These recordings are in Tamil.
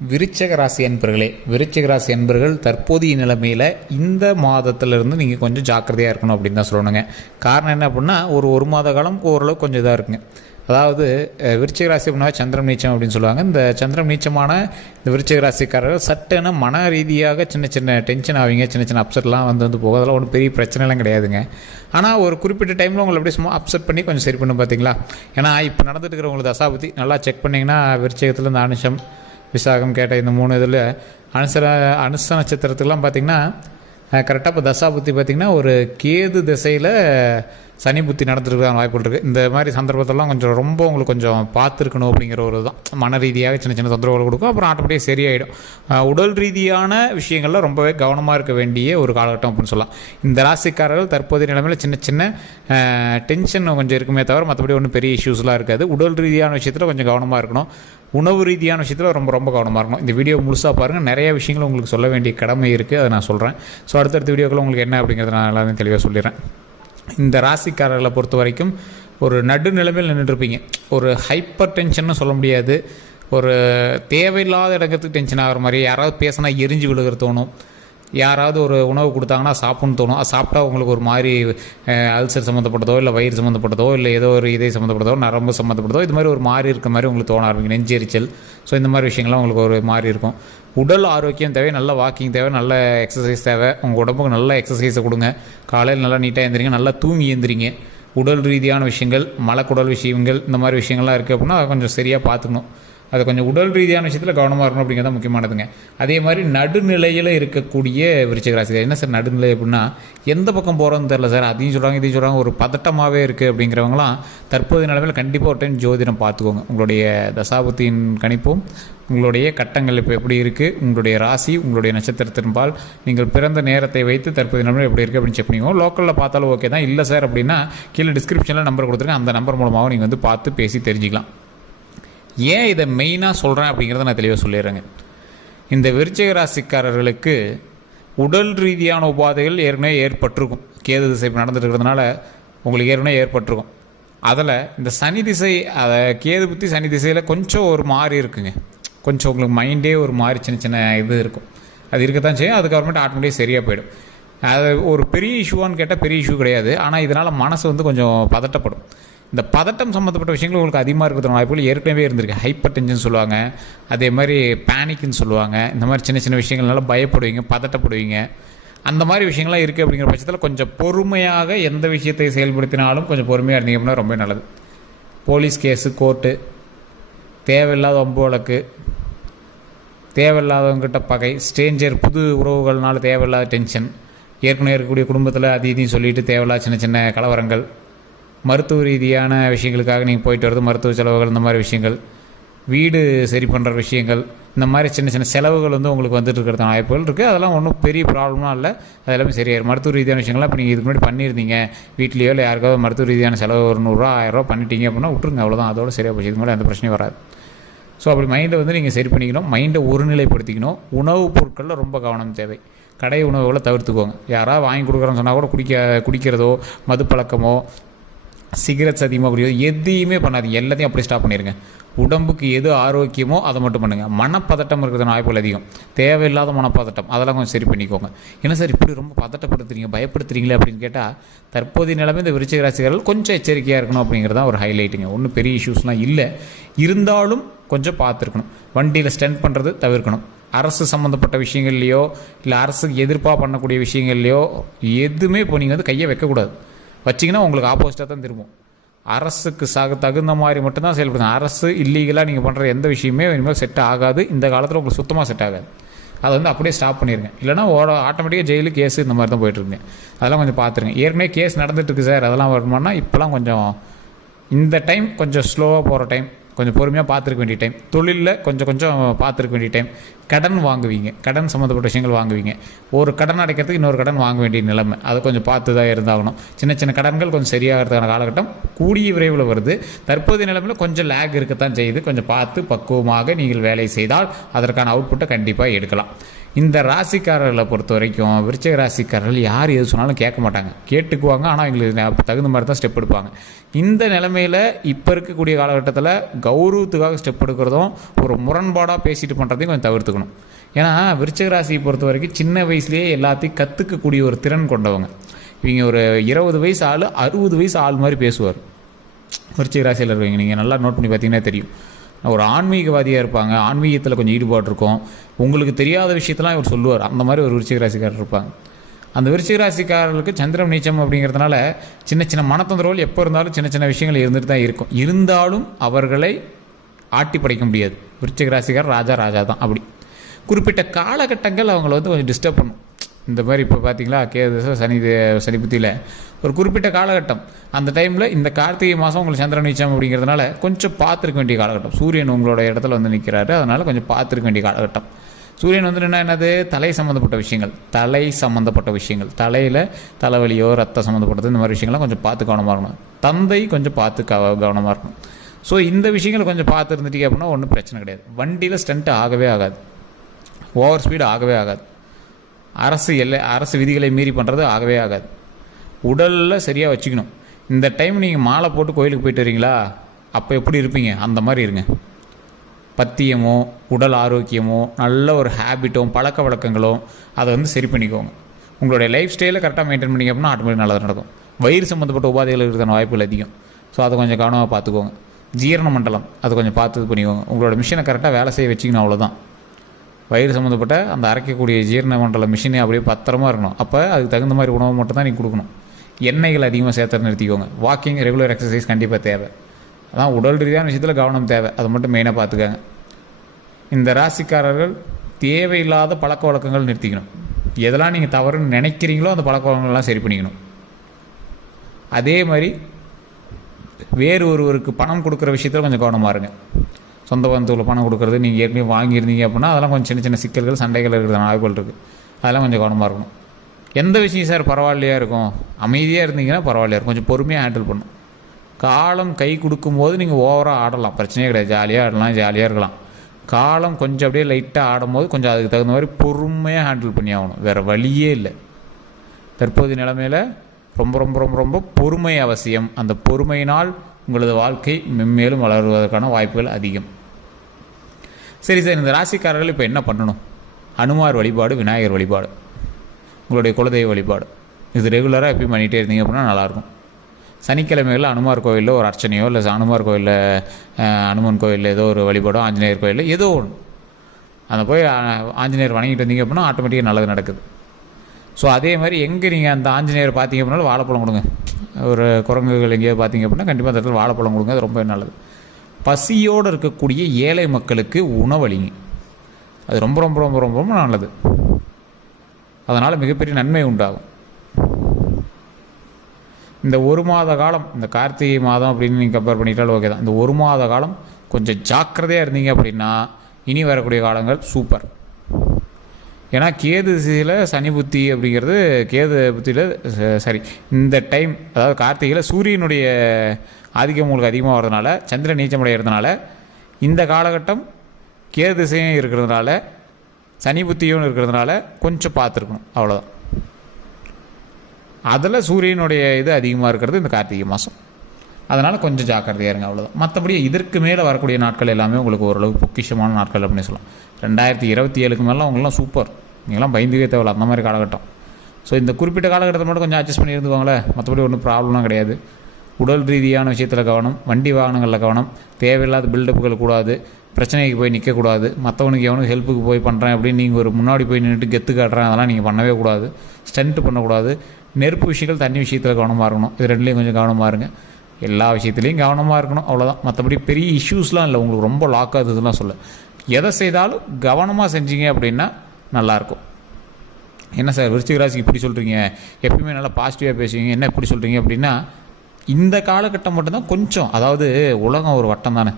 விருச்சிக ராசி அன்பர்கள் தற்போதைய நிலைமையில் இந்த மாதத்திலிருந்து நீங்கள் கொஞ்சம் ஜாக்கிரதையாக இருக்கணும் அப்படின்னு தான் சொல்லணுங்க. காரணம் என்ன அப்படின்னா ஒரு மாத காலம் ஓரளவுக்கு கொஞ்சம் இதாக இருக்குங்க. அதாவது விருச்சிக ராசி அப்படின்னா சந்திரன் நீச்சம் அப்படின்னு சொல்லுவாங்க. இந்த சந்திரன் நீச்சமான இந்த விருச்சிக ராசிக்காரர்கள் சட்டுன்னு மன ரீதியாக சின்ன சின்ன டென்ஷன் ஆவீங்க, சின்ன சின்ன அப்செட்லாம் வந்து போகும். அதெல்லாம் ஒன்றும் பெரிய பிரச்சனைலாம் கிடையாதுங்க. ஆனால் ஒரு குறிப்பிட்ட டைமில் உங்களை அப்படியே சும்மா அப்செட் பண்ணி கொஞ்சம் சரி பண்ணும் பார்த்தீங்களா. ஏன்னா இப்போ நடந்துட்டு இருக்கிற உங்களுக்கு தசாபுத்தி நல்லா செக் பண்ணிங்கன்னா விருச்சிகத்தில் இந்த அனுஷம் விசாகம் கேட்ட இந்த 3 இதில் அனுச நட்சத்திரத்துக்கெலாம் பார்த்திங்கன்னா கரெக்டாக இப்போ தசாபுத்தி பார்த்திங்கன்னா ஒரு கேது திசையில் சனி புத்தி நடந்துருக்கான வாய்ப்புகள் இருக்குது. இந்த மாதிரி சந்தர்ப்பத்தெல்லாம் கொஞ்சம் ரொம்ப உங்களுக்கு கொஞ்சம் பார்த்துருக்கணும் அப்படிங்கிற ஒரு தான் மன ரீதியாக சின்ன சின்ன தொந்தரவுகள் கொடுக்கும். அப்புறம் ஆட்டோமேட்டிக்காக சரியாயிடும். உடல் ரீதியான விஷயங்களில் ரொம்பவே கவனமாக இருக்க வேண்டிய ஒரு காலகட்டம் அப்படின்னு சொல்லலாம். இந்த ராசிக்காரர்கள் தற்போதைய நிலைமையில் சின்ன சின்ன டென்ஷன் கொஞ்சம் இருக்குமே தவிர மற்றபடி ஒன்றும் பெரிய இஷ்யூஸ்லாம் இருக்காது. உடல் ரீதியான விஷயத்தில் கொஞ்சம் கவனமாக இருக்கணும். உணவு ரீதியான விஷயத்தில் ரொம்ப ரொம்ப கவனமாக இருக்கணும். இந்த வீடியோ முழுசாக பாருங்கள். நிறைய விஷயங்கள் உங்களுக்கு சொல்ல வேண்டிய கடமை இருக்குது, அதை நான் சொல்கிறேன். ஸோ அடுத்தடுத்த வீடியோக்கள் உங்களுக்கு என்ன அப்படிங்கிறத நான் எல்லாமே தெளிவாக சொல்லிடுறேன். இந்த ராசிக்காரர்களை பொறுத்த வரைக்கும் ஒரு நடுநிலைமையில் நின்றுருப்பீங்க. ஒரு ஹைப்பர் டென்ஷன்னு சொல்ல முடியாது, ஒரு தேவையில்லாத இடத்துக்கு டென்ஷன் ஆகிற மாதிரி, யாராவது பேசினா எரிஞ்சு விழுகிற தோணும், யாராவது ஒரு உணவு கொடுத்தாங்கன்னா சாப்பிட்ணுன்னு தோணும். அது சாப்பிட்டா உங்களுக்கு ஒரு மாதிரி அல்சர் சம்மந்தப்பட்டதோ இல்லை வயிறு சம்மந்தப்பட்டதோ இல்லை ஏதோ ஒரு இதய சம்மந்தப்பட்டதோ நரம்பு சம்மந்தப்பட்டதோ இது மாதிரி ஒரு மாதிரி இருக்க மாதிரி உங்களுக்கு தோண ஆரம்பிக்கும், நெஞ்செரிச்சல். ஸோ இந்த மாதிரி விஷயங்கள்லாம் உங்களுக்கு ஒரு மாதிரி இருக்கும். உடல் ஆரோக்கியம் தேவை, நல்ல வாக்கிங் தேவை, நல்ல எக்ஸசைஸ் தேவை. உங்கள் உடம்புக்கு நல்ல எக்ஸசைஸை கொடுங்க. காலையில் நல்லா நீட்டாக எழுந்திரிங்க, நல்லா தூங்கி எழுந்திரிங்க. உடல் ரீதியான விஷயங்கள், மலக்குடல் விஷயங்கள், இந்த மாதிரி விஷயங்கள்லாம் இருக்குது அப்படின்னா அதை கொஞ்சம் சரியாக பார்த்துக்கணும். அது கொஞ்சம் உடல் ரீதியான விஷயத்தில் கவனமாக இருக்கணும் அப்படிங்கிறத முக்கியமானதுங்க. அதே மாதிரி நடுநிலையில் இருக்கக்கூடிய விருச்சிக ராசி. என்ன சார் நடுநிலை அப்படின்னா எந்த பக்கம் போகிறோன்னு தெரில சார், அதையும் சொல்கிறாங்க இதையும் சொல்கிறாங்க, ஒரு பதட்டமாகவே இருக்குது அப்படிங்கிறவங்களாம் தற்போதைய நிலைமையில் கண்டிப்பாக ஒரு டைம் ஜோதிடம் பார்த்துக்கோங்க. உங்களுடைய தசாபுத்தியின் கணிப்பும் உங்களுடைய கட்டங்கள் இப்போ எப்படி இருக்குது, உங்களுடைய ராசி, உங்களுடைய நட்சத்திரத்தின்பால் நீங்கள் பிறந்த நேரத்தை வைத்து தற்போதைய நிலைமையில் எப்படி இருக்குது அப்படின்னு செக் பண்ணிக்கோங்க. லோக்கலில் பார்த்தாலும் ஓகே தான். இல்லை சார் அப்படின்னா கீழே டிஸ்கிரிப்ஷனில் நம்பர் கொடுத்துருக்கேன், அந்த நம்பர் மூலமாக நீங்கள் வந்து பார்த்து பேசி தெரிஞ்சிக்கலாம். ஏன் இதை மெயினாக சொல்கிறேன் அப்படிங்கிறத நான் தெளிவாக சொல்லிடுறேங்க. இந்த விருச்சிக ராசிக்காரர்களுக்கு உடல் ரீதியான உபாதைகள் ஏற்கனவே ஏற்பட்டிருக்கும். கேது திசை நடந்துட்டு இருக்கிறதுனால உங்களுக்கு ஏற்கனவே ஏற்பட்டிருக்கும். அதில் இந்த சனி திசை, அதை கேது புத்தி சனி திசையில் கொஞ்சம் ஒரு மாறி இருக்குங்க. கொஞ்சம் உங்களுக்கு மைண்டே ஒரு மாதிரி சின்ன சின்ன இது இருக்கும். அது இருக்கத்தான் செய்யும். அதுக்கப்புறமேட்டு ஆட்டோமேட்டிக்காக சரியாக போயிடும். அது ஒரு பெரிய இஷ்யூவான்னு கேட்டால் பெரிய இஷ்யூ கிடையாது. ஆனால் இதனால் மனசு வந்து கொஞ்சம் பதட்டப்படும். இந்த பதட்டம் சம்மந்தப்பட்ட விஷயங்கள் உங்களுக்கு அதிகமாக இருக்கிற வாய்ப்புகள் ஏற்கனவே இருந்திருக்கு. ஹைப்பர் டென்ஷன் சொல்லுவாங்க, அதே மாதிரி பேனிக்னு சொல்லுவாங்க. இந்த மாதிரி சின்ன சின்ன விஷயங்கள்னால பயப்படுவீங்க, பதட்டப்படுவீங்க. அந்த மாதிரி விஷயங்கள்லாம் இருக்குது. அப்படிங்கிற பட்சத்தில் கொஞ்சம் பொறுமையாக எந்த விஷயத்தை செயல்படுத்தினாலும் கொஞ்சம் பொறுமையாக இருந்தீங்க அப்படின்னா ரொம்ப நல்லது. போலீஸ் கேஸு, கோர்ட்டு, தேவையில்லாத வம்பு வழக்கு, தேவையில்லாதவங்கிட்ட பகை, ஸ்ட்ரேஞ்சர், புது உறவுகள்னால தேவையில்லாத டென்ஷன், ஏற்கனவே இருக்கக்கூடிய குடும்பத்தில் அது இதையும் சொல்லிவிட்டு தேவையில்லாத சின்ன சின்ன கலவரங்கள், மருத்துவ ரீதியான விஷயங்களுக்காக நீங்கள் போயிட்டு வரது, மருத்துவ செலவுகள், இந்த மாதிரி விஷயங்கள், வீடு சரி பண்ணுற விஷயங்கள், இந்த மாதிரி சின்ன சின்ன செலவுகள் வந்து உங்களுக்கு வந்துட்டு இருக்கிறதான வாய்ப்புகள் இருக்குது. அதெல்லாம் ஒன்றும் பெரிய ப்ராப்ளம்லாம் இல்லை, அது எல்லாமே சரியாயிடும். மருத்துவ ரீதியான விஷயங்கள்லாம் இப்போ நீங்கள் இதுக்கு முன்னாடி பண்ணியிருந்தீங்க, வீட்லேயோ இல்லை யாருக்காவது மருத்துவ ரீதியான செலவு ஒரு 100 1000 பண்ணிட்டீங்க அப்படின்னா விட்டுருங்க, அவ்வளோதான், அதோட சரியாக போச்சு. இதுக்கு மேலே எந்த பிரச்சனையும் வராது. ஸோ அப்படி மைண்டை வந்து நீங்கள் சரி பண்ணிக்கணும், மைண்டை ஒருநிலைப்படுத்திக்கணும். உணவுப் பொருட்களில் ரொம்ப கவனம் தேவை. கடை உணவுகளை தவிர்த்துக்கோங்க. யாராவது வாங்கி கொடுக்குறோன்னு சொன்னால் கூட குடிக்கிறதோ, மது பழக்கமோ, சிகரெட்ஸ் அதிகமாக குடிக்கிறதோ எதையுமே பண்ணாதீங்க. எல்லாத்தையும் அப்படி ஸ்டாப் பண்ணிடுங்க. உடம்புக்கு எது ஆரோக்கியமோ அதை மட்டும் பண்ணுங்கள். மனப்பதட்டம் இருக்கிறது வாய்ப்புகள் அதிகம். தேவையில்லாத மனப்பதட்டம் அதெல்லாம் கொஞ்சம் சரி பண்ணிக்கோங்க. என்ன சார் இப்படி ரொம்ப பதட்டப்படுத்துறீங்க, பயப்படுத்துறீங்களே அப்படின்னு கேட்டால் தற்போதைய நிலைமை இந்த விருச்சிக ராசிக்காரர்கள் கொஞ்சம் எச்சரிக்கையாக இருக்கணும் அப்படிங்கிறது தான் ஒரு ஹைலைட்டுங்க. ஒன்றும் பெரிய இஷ்யூஸ்லாம் இல்லை, இருந்தாலும் கொஞ்சம் பார்த்துருக்கணும். வண்டியில் ஸ்டெண்ட் பண்ணுறது தவிர்க்கணும். அரசு சம்மந்தப்பட்ட விஷயங்கள்லையோ இல்லை அரசுக்கு எதிர்ப்பாக பண்ணக்கூடிய விஷயங்கள்லையோ எதுவுமே இப்போ நீங்கள் வந்து கையை வைக்கக்கூடாது. வச்சிங்கன்னா உங்களுக்கு ஆப்போசிட்டாக தான் திரும்பும். அரசுக்கு தகுந்த மாதிரி மட்டும்தான் செயல்படுங்க. அரசு இல்லீகலாக நீங்கள் பண்ணுற எந்த விஷயமே இனிமேல் செட் ஆகாது. இந்த காலத்தில் உங்களுக்கு சுத்தமாக செட் ஆகாது. அதை வந்து அப்படியே ஸ்டாப் பண்ணிடுங்க. இல்லைனா ஆட்டோமேட்டிக்காக ஜெயிலு, கேஸு இந்த மாதிரி தான் போய்ட்டுருங்க. அதெல்லாம் கொஞ்சம் பார்த்துருங்க. ஏற்கனவே கேஸ் நடந்துகிட்ருக்கு சார், அதெல்லாம் வருமானா இப்போலாம் கொஞ்சம் இந்த டைம் கொஞ்சம் ஸ்லோவாக போகிற டைம், கொஞ்சம் பொறுமையாக பார்த்துருக்க வேண்டிய டைம். தொழிலில் கொஞ்சம் கொஞ்சம் பார்த்துருக்க வேண்டிய டைம். கடன் வாங்குவீங்க, கடன் சம்மந்தப்பட்ட விஷயங்கள் வாங்குவீங்க. ஒரு கடன் அடைக்கிறதுக்கு இன்னொரு கடன் வாங்க வேண்டிய நிலைமை, அதை கொஞ்சம் பார்த்து தான் இருந்தாகணும். சின்ன சின்ன கடன்கள் கொஞ்சம் சரியாகிறதுக்கான காலகட்டம் கூடிய விரைவில் வருது. தற்போதைய நிலைமையில் கொஞ்சம் லேக் இருக்கத்தான் செய்யுது. கொஞ்சம் பார்த்து பக்குவமாக நீங்கள் வேலை செய்தால் அதற்கான அவுட்புட்டை கண்டிப்பாக எடுக்கலாம். இந்த ராசிக்காரர்களை பொறுத்த வரைக்கும் விருச்சிக ராசிக்காரர்கள் யார் எது சொன்னாலும் கேட்க மாட்டாங்க, கேட்டுக்குவாங்க. ஆனால் எங்களுக்கு தகுந்த மாதிரி தான் ஸ்டெப் எடுப்பாங்க. இந்த நிலைமையில் இப்போ இருக்கக்கூடிய காலகட்டத்தில் கௌரவத்துக்காக ஸ்டெப் எடுக்கிறதும் ஒரு முரண்பாடாக பேசிட்டு பண்ணுறதையும் கொஞ்சம் தவிர்த்துக்கணும். ஏன்னா விருச்சிக ராசியை பொறுத்த வரைக்கும் சின்ன வயசுலேயே எல்லாத்தையும் கற்றுக்கக்கூடிய ஒரு திறன் கொண்டவங்க. இவங்க ஒரு 20 வயசு ஆள் 60 வயசு ஆள் மாதிரி பேசுவார். விருச்சிக ராசியில் இருக்கவங்க நீங்கள் நல்லா நோட் பண்ணி பார்த்தீங்கன்னா தெரியும். ஒரு ஆன்மீகவாதியாக இருப்பாங்க, ஆன்மீகத்தில் கொஞ்சம் ஈடுபாடு இருக்கும். உங்களுக்கு தெரியாத விஷயத்தெல்லாம் இவர் சொல்லுவார். அந்த மாதிரி ஒரு விருச்சிக ராசிக்காரர் இருப்பாங்க. அந்த விருச்சிக ராசிக்காரர்களுக்கு சந்திரன் நீச்சம் அப்படிங்கிறதுனால சின்ன சின்ன மனத்தொந்தரவுகள் எப்போ இருந்தாலும் சின்ன சின்ன விஷயங்கள் இருந்துட்டு தான் இருக்கும். இருந்தாலும் அவர்களை ஆட்டி படைக்க முடியாது. விருச்சிக ராசிக்காரர் ராஜா தான். அப்படி குறிப்பிட்ட காலகட்டங்கள் அவங்கள வந்து கொஞ்சம் டிஸ்டர்ப் பண்ணும். இந்த மாதிரி இப்போ பார்த்தீங்களா கேது சனி புத்தியில் ஒரு குறிப்பிட்ட காலகட்டம், அந்த டைமில் இந்த கார்த்திகை மாதம் உங்களுக்கு சந்திரன் நீச்சம் அப்படிங்கிறதுனால கொஞ்சம் பார்த்துருக்க வேண்டிய காலகட்டம். சூரியன் உங்களோட இடத்துல வந்து நிற்கிறாரு, அதனால் கொஞ்சம் பார்த்துருக்க வேண்டிய காலகட்டம். சூரியன் வந்து என்னது, தலை சம்மந்தப்பட்ட விஷயங்கள், தலையில் தலைவலியோ ரத்த சம்மந்தப்பட்டது இந்த மாதிரி விஷயங்கள்லாம் கொஞ்சம் பார்த்து கவனமாக இருக்கணும். தந்தை கொஞ்சம் பார்த்து கவனமாக இருக்கணும். ஸோ இந்த விஷயங்களை கொஞ்சம் பார்த்து இருந்துட்டீங்க அப்படின்னா ஒன்றும் பிரச்சனை கிடையாது. வண்டியில் ஸ்டண்ட் ஆகவே ஆகாது, ஓவர் ஸ்பீடு ஆகவே ஆகாது, அரசு விதிகளை மீறி பண்ணுறது ஆகவே ஆகாது. உடலில் சரியாக வச்சுக்கணும். இந்த டைம் நீங்கள் மாலை போட்டு கோயிலுக்கு போயிட்டு வரீங்களா, அப்போ எப்படி இருப்பீங்க அந்த மாதிரி இருங்க. பத்தியமோ உடல் ஆரோக்கியமோ நல்ல ஒரு ஹேபிட்டும் பழக்க வழக்கங்களும் அதை வந்து சரி பண்ணிக்கோங்க. உங்களுடைய லைஃப் ஸ்டைலை கரெக்டாக மெயின்டைன் பண்ணிங்க அப்படின்னா ஆட்டோமேட்டிக் நல்லது நடக்கும். வயிறு சம்மந்தப்பட்ட உபாதைகள் இருக்கிற வாய்ப்புகள் அதிகம். ஸோ அதை கொஞ்சம் கவனமாக பார்த்துக்கோங்க. ஜீரண மண்டலம் அதை கொஞ்சம் பார்த்து இது பண்ணிக்கோங்க. உங்களோட மிஷினை கரெக்டாக வேலை செய்ய வச்சிக்கணும், அவ்வளோதான். வயிறு சம்மந்தப்பட்ட அந்த அரைக்கக்கூடிய ஜீரண மண்டல மிஷினே அப்படியே பத்திரமா இருக்கணும். அப்போ அதுக்கு தகுந்த மாதிரி உணவு மட்டும் தான் நீங்கள் கொடுக்கணும். எண்ணெய்கள் அதிகமாக சேர்த்து நிறுத்திக்கோங்க. வாக்கிங், ரெகுலர் எக்ஸசைஸ் கண்டிப்பாக தேவை. அதான் உடல் ரீதியான விஷயத்தில் கவனம் தேவை. அதை மட்டும் மெயினாக பார்த்துக்கோங்க. இந்த ராசிக்காரர்கள் தேவையில்லாத பழக்க வழக்கங்கள் நிறுத்திக்கணும். எதெல்லாம் நீங்கள் தவறுன்னு நினைக்கிறீங்களோ அந்த பழக்க வழக்கங்கள்லாம் சரி பண்ணிக்கணும். அதே மாதிரி வேறு ஒருவருக்கு பணம் கொடுக்குற விஷயத்தில் கொஞ்சம் கவனமாக இருங்க. சொந்த பந்தத்தில் பணம் கொடுக்குறது நீங்கள் ஏற்கனவே வாங்கியிருந்தீங்க அப்படின்னா அதெல்லாம் கொஞ்சம் சின்ன சின்ன சிக்கல்கள் சண்டைகள் இருக்கிற வாய்ப்புகள் இருக்குது. அதெல்லாம் கொஞ்சம் கவனமாக இருக்கணும். எந்த விஷயம் சார் பரவாயில்லையா இருக்கும், அமைதியாக இருந்தீங்கன்னா பரவாயில்லையா இருக்கும், கொஞ்சம் பொறுமையாக ஹேண்டில் பண்ணணும். காலம் கை கொடுக்கும்போது நீங்கள் ஓவராக ஆடலாம், பிரச்சனையே கிடையாது. ஜாலியாக ஆடலாம், ஜாலியாக இருக்கலாம். காலம் கொஞ்சம் அப்படியே லைட்டாக ஆடும்போது கொஞ்சம் அதுக்கு தகுந்த மாதிரி பொறுமையாக ஹேண்டில் பண்ணி ஆகணும். வேறு வழியே இல்லை. தற்போதைய நிலைமையில் ரொம்ப ரொம்ப ரொம்ப ரொம்ப பொறுமை அவசியம். அந்த பொறுமையினால் உங்களது வாழ்க்கை மென்மேலும் வளருவதற்கான வாய்ப்புகள் அதிகம். சரி சார், இந்த ராசிக்காரர்கள் இப்போ என்ன பண்ணணும்? அனுமார் வழிபாடு, விநாயகர் வழிபாடு, உங்களுடைய குலதெய்வ வழிபாடு, இது ரெகுலராக எப்பயும் பண்ணிகிட்டே இருந்தீங்க அப்படின்னா நல்லாயிருக்கும். சனிக்கிழமைகளில் அனுமார் கோயிலில் ஒரு அர்ச்சனையோ இல்லை அனுமார் கோயிலில் அனுமன் கோயிலில் ஏதோ ஒரு வழிபாடோ, ஆஞ்சநேயர் கோயிலில் ஏதோ ஒன்று அந்த போய் ஆஞ்சநேயர் வணங்கிட்டு வந்தீங்க அப்படின்னா ஆட்டோமேட்டிக்காக நல்லது நடக்குது. ஸோ அதே மாதிரி எங்கே நீங்கள் அந்த ஆஞ்சநேயர் பார்த்தீங்க அப்படின்னாலும் வாழைப்பழம் கொடுங்க. ஒரு குரங்குகள் எங்கேயாவது பார்த்தீங்க அப்படின்னா கண்டிப்பாக அந்த இடத்துல வாழைப்பழம் கொடுங்க, அது ரொம்ப நல்லது. பசியோடு இருக்கக்கூடிய ஏழை மக்களுக்கு உணவளிங்க, அது ரொம்ப ரொம்ப ரொம்ப ரொம்ப ரொம்ப நல்லது. அதனால் மிகப்பெரிய நன்மை உண்டாகும். இந்த ஒரு மாத காலம், இந்த கார்த்திகை மாதம் அப்படின்னு நீங்கள் கம்பேர் பண்ணிட்டாலும் ஓகே தான். இந்த ஒரு மாத காலம் கொஞ்சம் ஜாக்கிரதையாக இருந்தீங்க அப்படின்னா இனி வரக்கூடிய காலங்கள் சூப்பர். ஏன்னா கேது திசையில் சனி புத்தி அப்படிங்கிறது, கேது புத்தியில் சரி இந்த டைம் அதாவது கார்த்திகையில் சூரியனுடைய ஆதிக்கம் உங்களுக்கு அதிகமாக வர்றதுனால, சந்திரன் நீச்சமடைகிறதுனால, இந்த காலகட்டம் கேது திசையும் இருக்கிறதுனால, சனி புத்தியும் இருக்கிறதுனால கொஞ்சம் பார்த்துருக்கணும், அவ்வளோதான். அதில் சூரியனுடைய இது அதிகமாக இருக்கிறது இந்த கார்த்திகை மாதம். அதனால் கொஞ்சம் ஜாக்கிரதையாக இருங்க, அவ்வளோதான். மற்றபடி இதற்கு மேலே வரக்கூடிய நாட்கள் எல்லாமே உங்களுக்கு ஓரளவு பொக்கிஷமான நாட்கள் அப்படின்னு சொல்லலாம். 2027 மேலாம் அவங்களாம் சூப்பர், நீங்களாம் பயந்துக்கே தேவையில்ல, அந்த மாதிரி காலகட்டம். ஸோ இந்த குறிப்பிட்ட காலகட்டத்தை மட்டும் கொஞ்சம் அட்ஜஸ்ட் பண்ணி இருந்துக்கோங்களேன். மற்றபடி ஒன்றும் ப்ராப்ளம்லாம் கிடையாது. உடல் ரீதியான விஷயத்தில் கவனம், வண்டி வாகனங்களில் கவனம், தேவையில்லாத பில்டப்புகள் கூடாது, பிரச்சனைக்கு போய் நிற்கக்கூடாது, மற்றவனுக்கு எவனுக்கு ஹெல்ப்புக்கு போய் பண்ணுறேன் அப்படின்னு நீங்கள் ஒரு முன்னாடி போய் நின்றுட்டு கெத்து காட்டுறேன், அதெல்லாம் நீங்கள் பண்ணவே கூடாது. ஸ்டண்ட் பண்ணக்கூடாது. நெருப்பு விஷயங்கள், தண்ணி விஷயத்தில் கவனமாக இருக்கணும். இது ரெண்டுலேயும் கொஞ்சம் கவனமாக இருங்க. எல்லா விஷயத்துலேயும் கவனமாக இருக்கணும், அவ்வளோதான். மற்றபடி பெரிய இஷ்யூஸ்லாம் இல்லை, உங்களுக்கு ரொம்ப லாக் ஆகுதுலாம் சொல்ல. எதை செய்தாலும் கவனமாக செஞ்சீங்க அப்படின்னா நல்லாயிருக்கும். என்ன சார் விருச்சிக ராசிக்கு இப்படி சொல்கிறீங்க, எப்பயுமே நல்லா பாசிட்டிவாக பேசுவீங்க, என்ன இப்படி சொல்கிறீங்க அப்படின்னா, இந்த காலகட்டம் மட்டும்தான் கொஞ்சம், அதாவது உலகம் ஒரு வட்டம் தானே,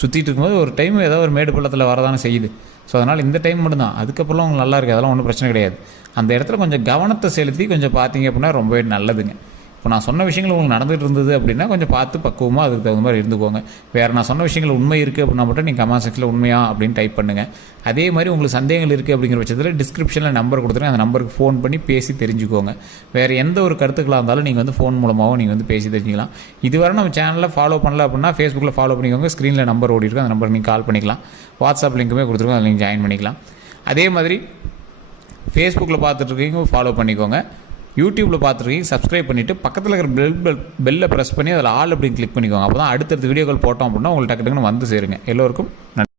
சுற்றிட்டு இருக்கும்போது ஒரு டைம் ஏதோ ஒரு மேடு பள்ளத்தில் வரதானே செய்யுது. ஸோ அதனால் இந்த டைம் மட்டும்தான், அதுக்கப்புறம் உங்களுக்கு நல்லா இருக்குது, அதெல்லாம் ஒன்றும் பிரச்சனை கிடையாது. அந்த இடத்துல கொஞ்சம் கவனத்தை செலுத்தி கொஞ்சம் பார்த்தீங்க அப்படின்னா ரொம்பவே நல்லதுங்க. இப்போ நான் சொன்ன விஷயங்கள் உங்களுக்கு நடந்துகிட்டு இருந்தது அப்படின்னா கொஞ்சம் பார்த்து பக்குவமாக அதுக்கு தகுந்த மாதிரி இருந்துக்கோங்க. வேறு நான் சொன்ன விஷயங்கள் உண்மை இருக்குது அப்படின்னா மட்டும் நீங்கள் கமெண்ட் செக்ஷனில் உண்மையா அப்படின்னு டைப் பண்ணுங்கள். அதே மாதிரி உங்களுக்கு சந்தேகங்கள் இருக்குது அப்படிங்கிற பட்சத்தில் டிஸ்கிரிப்ஷனில் நம்பர் கொடுத்துருங்க, அந்த நம்பருக்கு ஃபோன் பண்ணி பேசி தெரிஞ்சுக்கோங்க. வேறு எந்த ஒரு கருத்துக்களாக இருந்தாலும் நீங்கள் வந்து ஃபோன் மூலமாகவும் நீங்கள் வந்து பேசி தெரிஞ்சுக்கலாம். இதுவரை நம்ம சேனலில் ஃபாலோ பண்ணல அப்படின்னா ஃபேஸ்புக்கில் ஃபாலோ பண்ணிக்கோங்க. ஸ்க்ரீனில் நம்பர் ஓடி இருக்கும், அந்த நம்பருக்கு நீங்கள் கால் பண்ணிக்கலாம். வாட்ஸ்அப் லிங்க்குமே கொடுத்துருக்கோம், அதில் நீங்கள் ஜாயின் பண்ணிக்கலாம். அதே மாதிரி ஃபேஸ்புக்கில் பார்த்துட்ருக்கீங்க ஃபாலோ பண்ணிக்கோங்க. யூடியூப்பில் பார்த்துருக்கீங்க சப்ஸ்கிரைப் பண்ணிவிட்டு பக்கத்தில் இருக்கிற பெல்லை ப்ரெஸ் பண்ணி அதில் ஆல் அப்படின்னு கிளிக் பண்ணிக்கோங்க. அப்போ தான் அடுத்தடுத்த வீடியோக்கள் போட்டோம் அப்படின்னா உங்களுக்கு டக்கு டக்குன்னு வந்து சேருங்க. எல்லோருக்கும் நன்றி.